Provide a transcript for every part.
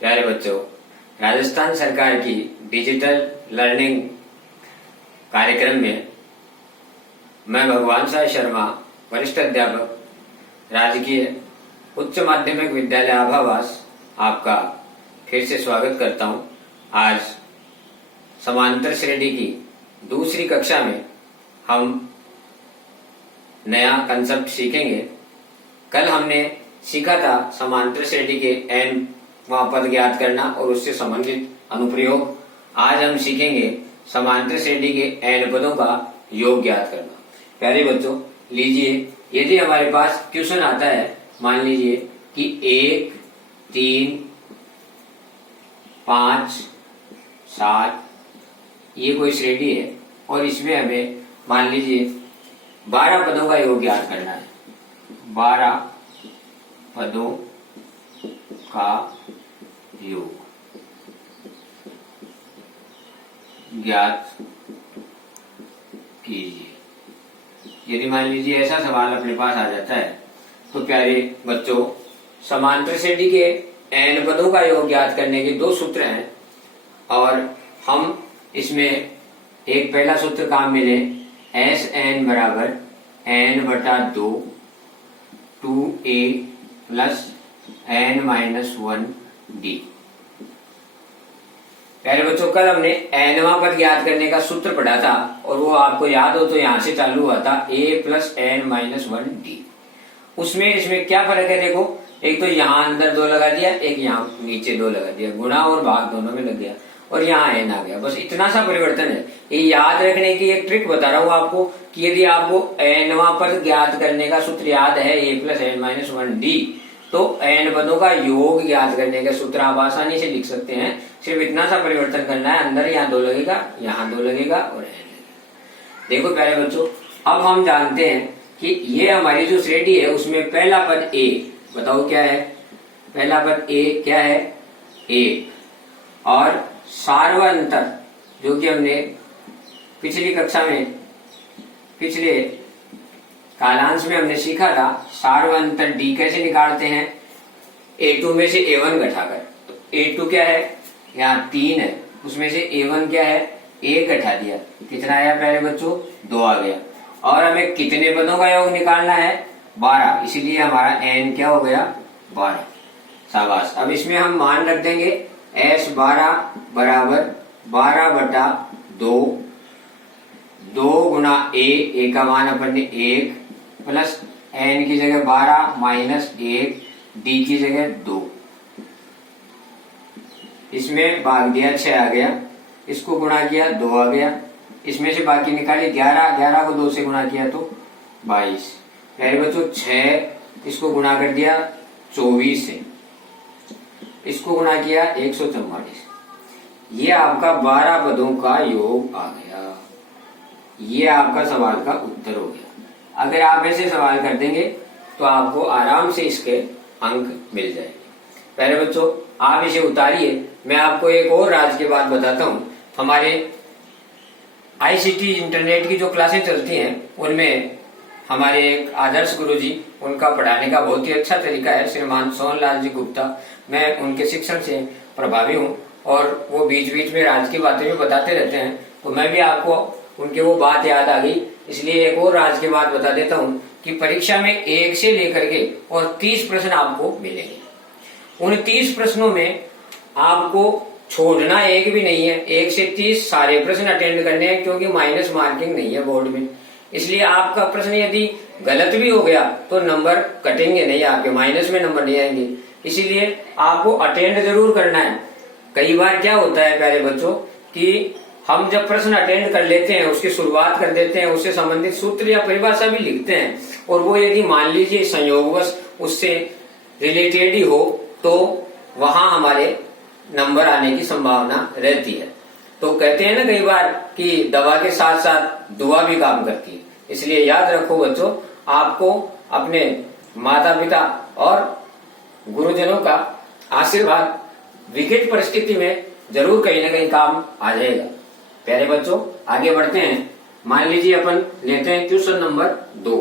प्यारे बच्चों, राजस्थान सरकार की डिजिटल लर्निंग कार्यक्रम में मैं भगवान साई शर्मा, वरिष्ठ अध्यापक, राजकीय उच्च माध्यमिक विद्यालय आभावास, आपका फिर से स्वागत करता हूं। आज समांतर श्रेणी की दूसरी कक्षा में हम नया कंसेप्ट सीखेंगे। कल हमने सीखा था समांतर श्रेणी के एन पद ज्ञात करना और उससे संबंधित अनुप्रयोग। आज हम सीखेंगे समांतर श्रेणी के एन पदों का योग ज्ञात करना। प्यारे बच्चों, लीजिए, यदि हमारे पास क्वेश्चन आता है, मान लीजिए कि 1, 3, 5, 7 ये कोई श्रेणी है और इसमें हमें मान लीजिए 12 पदों का योग ज्ञात करना है। 12 पदों का योग ज्ञात कीजिए। यदि मान लीजिए ऐसा सवाल अपने पास आ जाता है तो प्यारे बच्चों, समांतर श्रेणी के एन पदों का योग ज्ञात करने के दो सूत्र हैं और हम इसमें एक पहला सूत्र काम में लें, एस एन बराबर n/2 2a प्लस n-1d। प्यारे बच्चों, कल हमने एनवां पद ज्ञात करने का सूत्र पढ़ा था और वो आपको याद हो तो यहां से चालू हुआ था a प्लस n-1d। उसमें इसमें क्या फर्क है देखो, एक तो यहाँ अंदर 2 लगा दिया, एक यहाँ नीचे 2 लगा दिया, गुणा और भाग दोनों में लग गया और यहाँ n आ गया। बस इतना सा परिवर्तन है। ये याद रखने की एक ट्रिक बता रहा हूँ आपको कि यदि आपको एनवां पद ज्ञात करने का सूत्र याद है a प्लस n-1d, तो एन पदों का योग ज्ञात करने का सूत्र आप आसानी से लिख सकते हैं। सिर्फ इतना सा परिवर्तन करना है, अंदर यहाँ 2 लगेगा, यहाँ 2 लगेगा और n लगेगा। देखो प्यारे बच्चों, अब हम जानते हैं कि ये हमारी जो श्रेणी है उसमें पहला पद a, बताओ क्या है? पहला पद a क्या है? a। और सार्वअंतर जो कि हमने पिछली कक्षा में, पिछले कालांश में हमने सीखा था, सार्वअंतर d कैसे निकालते हैं? a2 में से a1 घटाकर। तो a2 क्या है? यहाँ 3 है, उसमें से a1 क्या है? 1 घटा दिया, कितना आया प्यारे बच्चों? 2 आ गया। और हमें कितने पदों का योग निकालना है? 12, इसलिए हमारा n क्या हो गया? 12। शाबाश। अब इसमें हम मान रख देंगे S12 बराबर 12/2, 2 गुना a का मान अपन ने 1 प्लस n की जगह 12 माइनस 1 d की जगह 2। इसमें भाग दिया 6 आ गया, इसको गुणा किया 2 आ गया, इसमें से बाकी निकाली 11, 11 को 2 से गुणा किया तो 22। प्यारे बच्चों 6, इसको गुणा कर दिया 24 से, इसको गुणा किया 144। ये आपका 12 पदों का योग आ गया। ये आपका सवाल का उत्तर हो गया। अगर आप ऐसे सवाल कर देंगे तो आपको आराम से इसके अंक मिल जाएंगे। प्यारे बच्चों, आप इसे उतारिए। मैं आपको एक और राज की बात बताता हूँ। हमारे आईसीटी इंटरनेट की जो क्लासें चलती हैं उनमें हमारे एक आदर्श गुरुजी, उनका पढ़ाने का बहुत ही अच्छा तरीका है, श्रीमान सोहनलाल जी गुप्ता। मैं उनके शिक्षण से प्रभावी हूँ और वो बीच बीच में राज की बातें भी बताते रहते हैं। तो मैं भी आपको उनकी वो बात याद आ गई, इसलिए एक और राज की बात बता देता हूँ कि परीक्षा में 1 से लेकर के और 30 प्रश्न आपको मिलेंगे। उन 30 प्रश्नों में आपको छोड़ना एक भी नहीं है। 1 से 30 सारे प्रश्न अटेंड करने हैं, क्योंकि माइनस मार्किंग नहीं है बोर्ड में। इसलिए आपका प्रश्न यदि गलत भी हो गया तो नंबर कटेंगे नहीं, आपके माइनस में नंबर नहीं आएंगे। इसीलिए आपको अटेंड जरूर करना है। कई बार क्या होता है प्यारे बच्चों कि हम जब प्रश्न अटेंड कर लेते हैं, उसकी शुरुआत कर देते हैं, उससे संबंधित सूत्र या परिभाषा भी लिखते हैं और वो यदि मान लीजिए संयोगवश उससे रिलेटेड ही हो तो वहां हमारे नंबर आने की संभावना रहती है। तो कहते हैं ना कई बार कि दवा के साथ साथ दुआ भी काम करती है। इसलिए याद रखो बच्चों, आपको अपने माता पिता और गुरुजनों का आशीर्वाद विकट परिस्थिति में जरूर कहीं ना कहीं काम आ जाएगा। प्यारे बच्चों, आगे बढ़ते हैं। मान लीजिए अपन लेते हैं क्वेश्चन नंबर 2।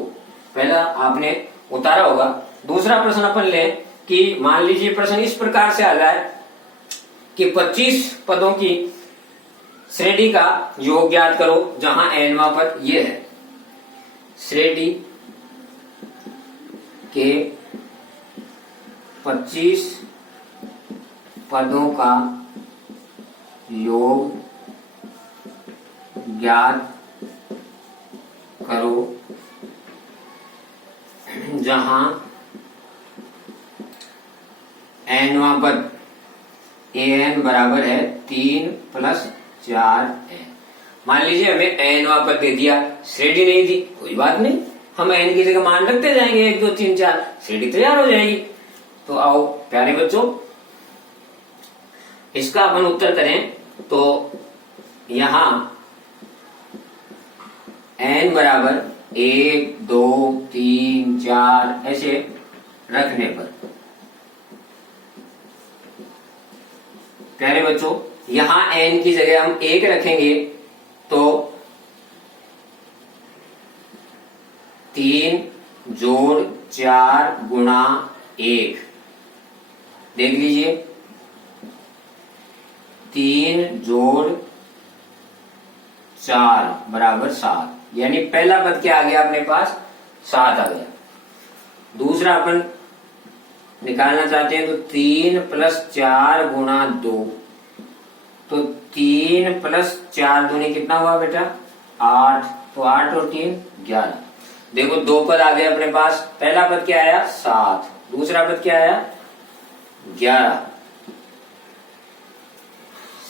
पहला आपने उतारा होगा। दूसरा प्रश्न अपन लें कि मान लीजिए प्रश्न इस प्रकार से आ रहा है कि 25 पदों की श्रेणी का योग ज्ञात करो जहां nवां पद ये है। श्रेणी के 25 पदों का योग ज्ञात करो जहां nवां पद an बराबर है 3 + 4 n। मान लीजिए हमें nवां पद दे दिया, श्रेणी नहीं दी, कोई बात नहीं, हम n की जगह मान रखते जाएंगे 1 2 3 4, श्रेणी तैयार हो जाएगी। तो आओ प्यारे बच्चों, इसका अपन उत्तर करें तो यहां n बराबर 1 2 3 4 ऐसे रखने पर, प्यारे बच्चों यहां n की जगह हम 1 रखेंगे तो 3 जोड़ 4 गुणा 1, देख लीजिए 3 जोड़ 4 बराबर 7, यानी पहला पद क्या आ गया अपने पास 7 आ गया। दूसरा अपन निकालना चाहते हैं तो 3 + 4 गुणा 2, तो 3 + 4 दूनी कितना हुआ बेटा 8, तो 8 और 3 11। देखो 2 पद आ गए अपने पास, पहला पद क्या आया 7, दूसरा पद क्या आया 11,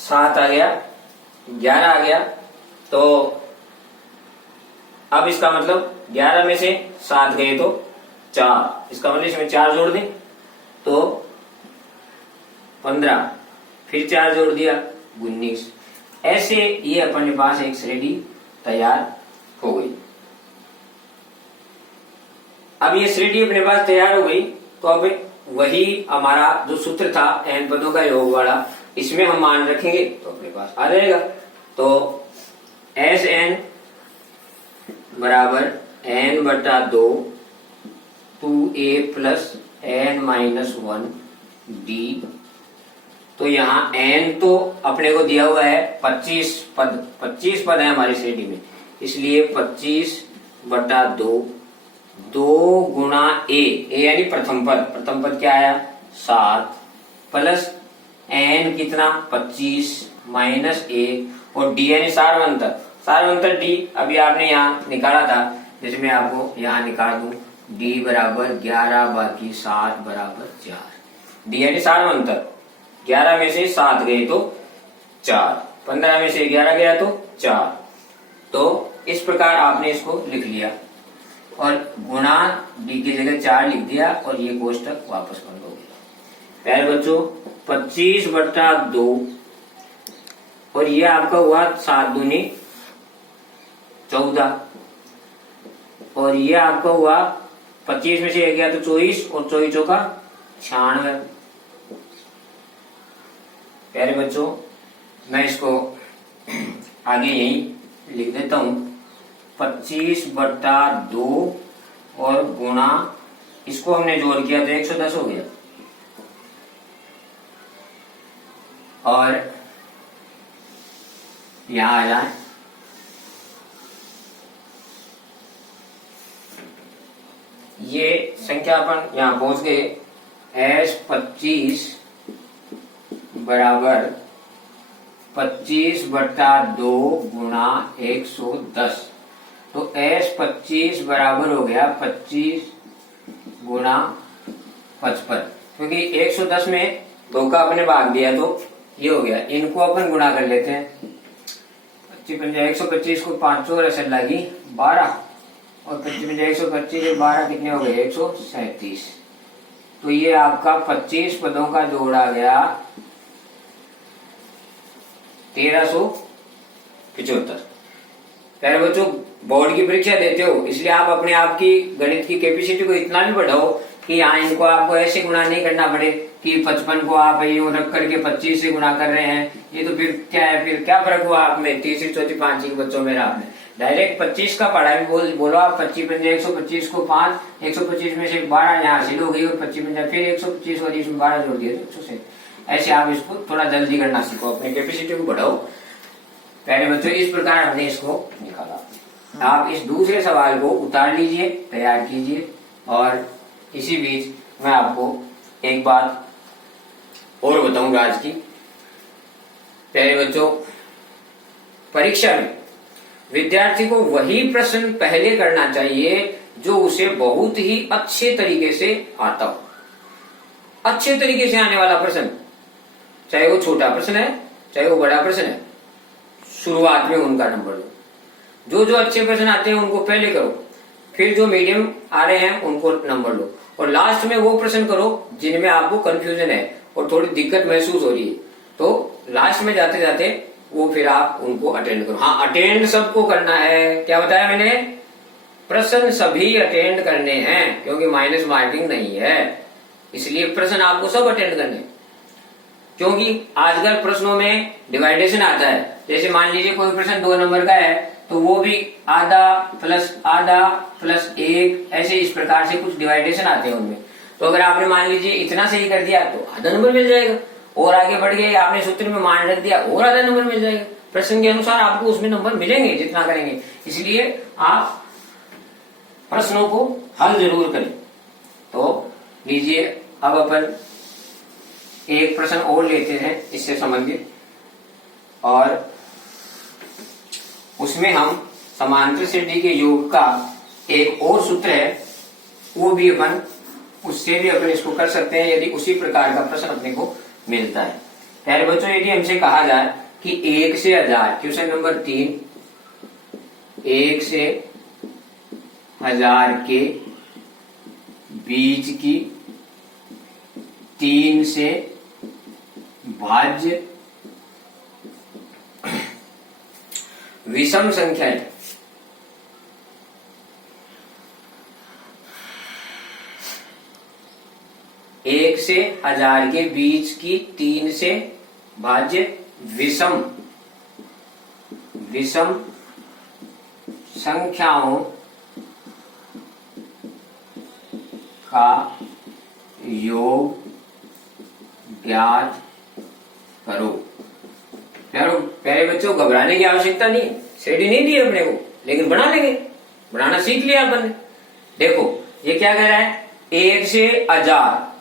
7 आ गया 11 आ गया। तो अब इसका मतलब 11 में से 7 गए तो 4, इसका मतलब इसमें 4 जोड़ दें तो 15, फिर 4 जोड़ दिया 19, ऐसे ये अपने पास एक श्रेणी तैयार हो गई। अब ये श्रेणी अपने पास तैयार हो गई तो अब वही हमारा जो सूत्र था n पदों का योग वाला, इसमें हम मान रखेंगे तो अपने पास आ जाएगा। तो Sn बराबर n बटा 2 2a + n - 1 d। तो यहाँ n तो अपने को दिया हुआ है 25 पद है हमारी श्रेणी में, इसलिए 25 बटा 2 गुणा a यानी प्रथम पद क्या आया 7 प्लस n कितना 25 माइनस 1 और d यानी सारवंतर d अभी आपने यहाँ निकाला था, जैसे मैं आपको यहाँ निकाल दूं d बराबर 11 बाकी 7 बराबर 4, d यानी सारवंतर, 11 में से 7 गए तो 4, 15 में से 11 गया तो 4। तो इस प्रकार आपने इसको लिख लिया और गुणा d की जगह 4 लिख दिया और ये कोष्टक वापस बंद हो गया। प्यारे बच्चों 25 बटा 2 और ये आपका हुआ 7 दूनी 14 और ये आपका हुआ 25 में से 1 गया तो 24 और 24 चौका 96। प्यारे बच्चों मैं इसको आगे यही लिख देता हूं 25 बटा 2 और गुणा, इसको हमने जोड़ किया तो 110 हो गया और यहां आ जाए ये संख्या अपन यहां पहुंच गए। S25 बराबर 25 बटा 2 गुणा 110, तो S25 बराबर हो गया 25 गुणा 55, क्योंकि 110 में 2 का अपने भाग दिया तो ये हो गया, इनको अपन गुणा कर लेते हैं। 125 को 500 रसद लगी 12 और 125 12 कितने हो गए 137। तो ये आपका 25 पदों का जोड़ आ गया 1375। प्यारे बच्चों बोर्ड की परीक्षा देते हो इसलिए आप अपने आप की गणित की कैपेसिटी को इतना भी बढ़ाओ कि यहाँ इनको आपको ऐसे गुणा नहीं करना पड़े कि 55 को आप यूं रख करके 25 से गुणा कर रहे हैं, ये तो फिर क्या है, फिर क्या फर्क हुआ आप में तीसरी चौथी पांचवी के बच्चों में आपने डायरेक्ट 25 का पढ़ा भी बोलो आप 25 125 को 5 125 में से 12 यहाँ हासिल हो गई और 25 फिर 125 और इसमें 12 जोड़ दिए तो ऐसे आप इसको थोड़ा जल्दी करना सीखो, अपनी कैपेसिटी को बढ़ाओ। पहले बच्चों इस प्रकार हमने इसको निकाला। आप इस दूसरे सवाल को उतार लीजिए, तैयार कीजिए, और इसी बीच मैं आपको एक बात और बताऊंगा आज की। पहले बच्चों, परीक्षा में विद्यार्थी को वही प्रश्न पहले करना चाहिए जो उसे बहुत ही अच्छे तरीके से आता हो। अच्छे तरीके से आने वाला प्रश्न, चाहे वो छोटा प्रश्न है चाहे वो बड़ा प्रश्न है, शुरुआत में उनका नंबर लो। जो अच्छे प्रश्न आते हैं उनको पहले करो, फिर जो मीडियम आ रहे हैं उनको नंबर लो, और लास्ट में वो प्रश्न करो जिनमें आपको कंफ्यूजन है और थोड़ी दिक्कत महसूस हो रही है, तो लास्ट में जाते जाते वो फिर आप उनको अटेंड करो। हाँ, अटेंड सबको करना है। क्या बताया मैंने? प्रश्न सभी अटेंड करने हैं, क्योंकि माइनस मार्किंग नहीं है, इसलिए प्रश्न आपको सब अटेंड करने हैं। क्योंकि आजकल प्रश्नों में डिवाइडेशन आता है। जैसे मान लीजिए कोई प्रश्न 2 नंबर का है, तो वो भी आधा प्लस 1, ऐसे इस प्रकार से कुछ डिवाइडेशन आते हैं उनमें। तो अगर आपने मान लीजिए इतना सही कर दिया तो आधा नंबर मिल जाएगा, और आगे बढ़ गए आपने सूत्र में मान रख दिया और आधा नंबर मिल जाएगा। प्रश्न के अनुसार आपको उसमें नंबर मिलेंगे जितना करेंगे, इसलिए आप प्रश्नों को हल जरूर करें। तो लीजिए, अब अपन एक प्रश्न और लेते हैं इससे संबंधित, और उसमें हम समांतर श्रेणी के योग का एक और सूत्र है, वो भी अपन उससे भी अपन इसको कर सकते हैं यदि उसी प्रकार का प्रश्न अपने को मिलता है। पहले बच्चों, यदि हमसे कहा जाए कि 1 से 1000, क्वेश्चन नंबर 3, 1 से 1000 के बीच की 3 से भाज्य विषम संख्या है। एक से 1000 के बीच की 3 से भाज्य विषम संख्याओं का योग ज्ञात करो। प्यारे बच्चों, घबराने की आवश्यकता नहीं है, श्रेणी नहीं दी अपने को, लेकिन बना लेंगे, बनाना सीख लिया अपन ने। देखो ये क्या कह रहा है, 1 से 1000,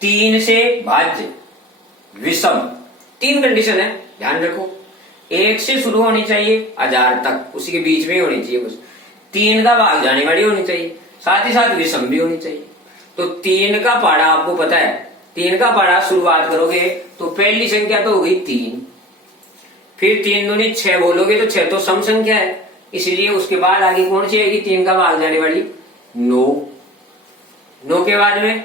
3 से भाज्य विषम, 3 कंडीशन है, ध्यान रखो। 1 से शुरू होनी चाहिए 1000 तक, उसी के बीच में ही होनी चाहिए बस। 3 का भाग जाने वाली होनी चाहिए, साथ ही साथ विषम भी होनी चाहिए। तो 3 का पारा आपको पता है, 3 का पारा शुरुआत करोगे तो पहली संख्या तो हो गई 3, फिर 3 दूनी 6 बोलोगे तो 6 तो सम संख्या है, इसलिए उसके बाद आगे कौन सी आएगी 3 का भाग जाने वाली? 9 के बाद में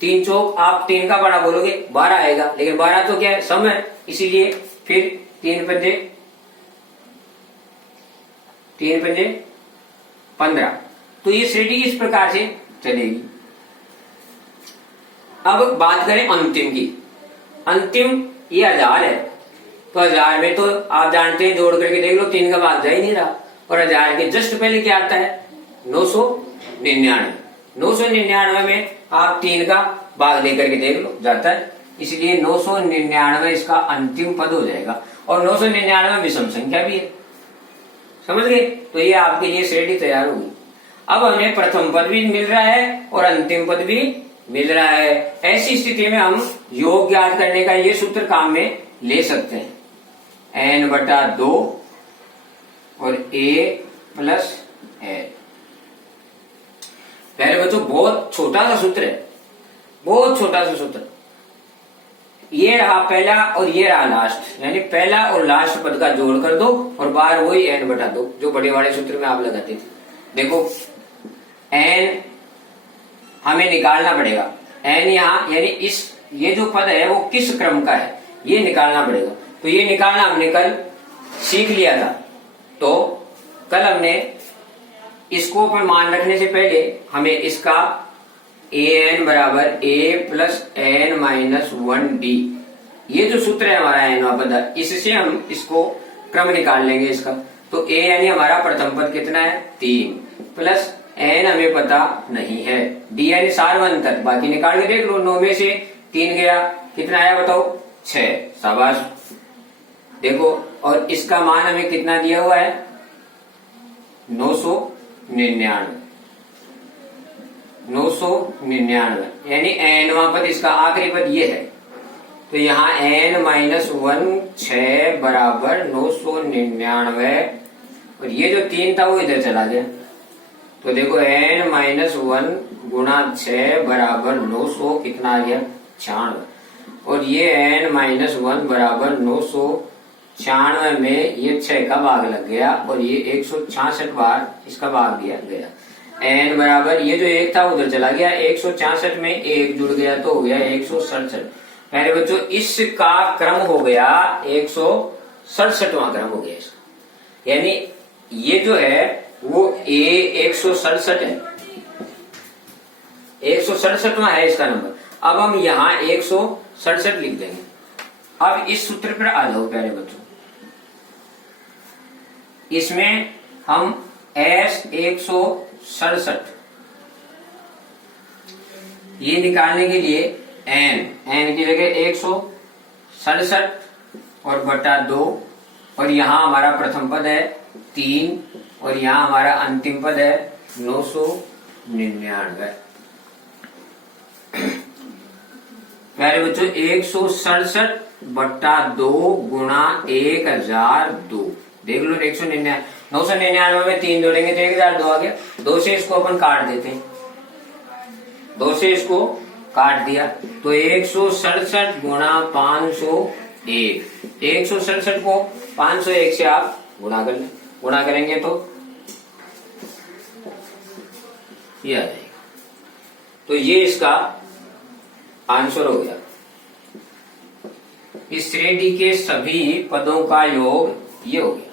3 चौक, आप 3 का पारा बोलोगे 12 आएगा, लेकिन 12 तो क्या है, सम है, इसीलिए फिर 3 पंजे 15। तो ये श्रेणी इस प्रकार से चलेगी। अब बात करें अंतिम की। अंतिम ये 1000 है, तो 1000 में तो आप जानते हैं, जोड़ करके देख लो 3 का भाग जा ही नहीं रहा, और 1000 के जस्ट पहले क्या आता है 999। 999 में आप 3 का भाग लेकर के देख लो, जाता है, इसलिए 999 इसका अंतिम पद हो जाएगा, और 999 विषम संख्या भी है। समझ गए? तो ये आपके लिए श्रेणी तैयार होगी। अब हमें प्रथम पद भी मिल रहा है और अंतिम पद भी मिल रहा है। ऐसी स्थिति में हम योग ज्ञात करने का ये सूत्र काम में ले सकते हैं, n/2 और a + n। पहले बच्चों बहुत छोटा सा सूत्र है, बहुत छोटा सा सूत्र। ये रहा पहला और ये रहा लास्ट, यानी पहला और लास्ट पद का जोड़ कर दो और बाहर वही n/2 जो बड़े वाले सूत्र में आप लगाते थे। देखो n हमें निकालना पड़ेगा, n यहाँ यानी ये जो पद है वो किस क्रम का है ये निकालना पड़ेगा। तो ये निकालना हमने कल सीख लिया था। तो कल हमने इसको पर मान रखने से पहले हमें इसका an = a + n - 1d, ये जो सूत्र है हमारा n पद, इससे हम इसको क्रम निकाल लेंगे इसका। तो a यानी हमारा प्रथम पद कितना है 3, प्लस n हमें पता नहीं है, d यानी सार्वंतर, बाकी निकाल के देख लो। 9 में से 3 गया, कितना आया बताओ 6। शाबाश। देखो और इसका मान हमें कितना दिया हुआ है 999, 999 यानी एनवां पद इसका आखिरी पद ये है। तो यहाँ n-1 6 बराबर 999 और ये जो 3 था वो इधर चला गया। तो देखो n-1 गुणा 6 बराबर 900 कितना आ गया 96 और ये n-1 बराबर 996 में ये 6 का भाग लग गया और ये 166 बार इसका भाग दिया गया। n बराबर ये जो 1 था उधर चला गया, 166 में 1 जुड़ गया तो हो गया 167। मेरे बच्चों इसका क्रम हो गया 167वां क्रम हो गया इसका, यानी ये जो है वो 167 है, 167वां है इसका नंबर। अब हम यहाँ 167 लिख देंगे। अब इस सूत्र पर आ जाओ प्यारे बच्चों, इसमें हम S167 ये निकालने के लिए n की जगह 167 और बटा 2 और यहाँ हमारा प्रथम पद है 3 और यहाँ हमारा अंतिम पद है 999। प्यारे बच्चों 167 बटा 2 गुणा 1002 देख लो 199, 999 में 3 जोड़ेंगे तो 1002 आ गया। 2 से इसको अपन काट देते हैं, 2 से इसको काट दिया तो 167 गुणा 501, 167 को 501 से आप गुणा कर लें, गुणा करेंगे तो ये आ जाएगा। तो ये इसका आंसर हो गया। इस श्रेणी के सभी पदों का योग ये हो गया।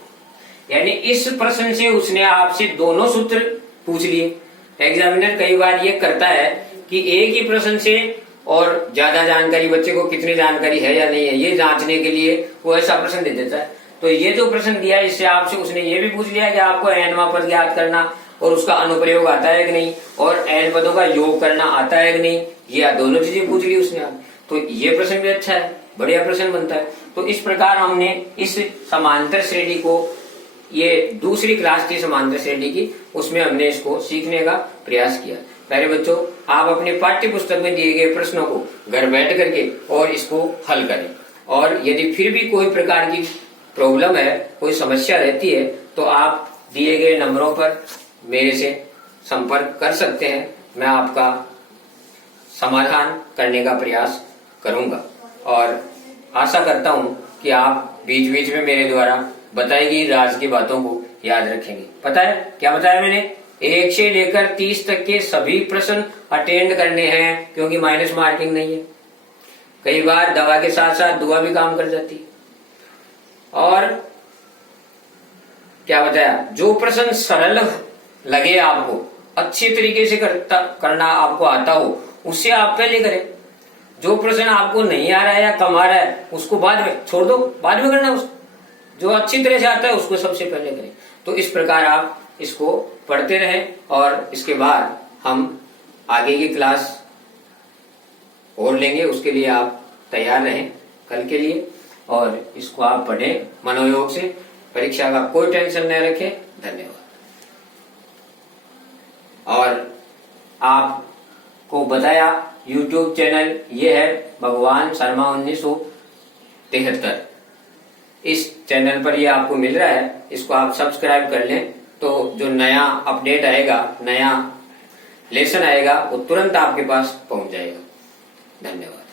यानी इस प्रश्न से उसने आपसे दोनों सूत्र पूछ लिए। एग्जामिनर कई बार ये करता है कि एक ही प्रश्न से और ज्यादा जानकारी बच्चे को कितनी जानकारी है या नहीं है ये जांचने के लिए वो ऐसा प्रश्न दे देता है। तो ये जो प्रश्न दिया इससे आपसे उसने ये भी पूछ लिया कि आपको n पद ज्ञात करना और उसका अनुप्रयोग आता है कि नहीं और n पदों का योग करना आता है कि नहीं, ये दोनों चीजें पूछ ली उसने। तो ये प्रश्न भी अच्छा है, बढ़िया प्रश्न बनता है। तो इस प्रकार हमने इस समांतर श्रेणी को, ये दूसरी क्लास की समांतर श्रेणी की, उसमें हमने इसको सीखने का प्रयास किया। प्यारे बच्चों आप अपने पाठ्य पुस्तक में दिए गए प्रश्नों को घर बैठ करके और इसको हल करें और यदि फिर भी कोई प्रकार की प्रॉब्लम है, कोई समस्या रहती है तो आप दिए गए नंबरों पर मेरे से संपर्क कर सकते हैं। मैं आपका समाधान करने का प्रयास करूंगा और आशा करता हूं कि आप बीच बीच में मेरे द्वारा बताई गई राज की बातों को याद रखेंगे। पता है क्या बताया मैंने? 1 से लेकर 30 तक के सभी प्रश्न अटेंड करने हैं क्योंकि माइनस मार्किंग नहीं है। कई बार दवा के साथ साथ दुआ भी काम कर जाती है। और क्या बताया, जो प्रश्न सरल लगे आपको, अच्छी तरीके से करना आपको आता हो, उससे आप पहले करें। जो प्रश्न आपको नहीं आ रहा है या कम आ रहा है उसको बाद में छोड़ दो, बाद में करना। उसको जो अच्छी तरह से आता है उसको सबसे पहले करें। तो इस प्रकार आप इसको पढ़ते रहें और इसके बाद हम आगे की क्लास और लेंगे। उसके लिए आप तैयार रहें कल के लिए और इसको आप पढ़ें मनोयोग से। परीक्षा का कोई टेंशन न रखें। धन्यवाद। और आपको बताया YouTube चैनल ये है भगवान शर्मा 1973। इस चैनल पर ये आपको मिल रहा है, इसको आप सब्सक्राइब कर लें तो जो नया अपडेट आएगा, नया लेसन आएगा वो तुरंत आपके पास पहुंच जाएगा। धन्यवाद।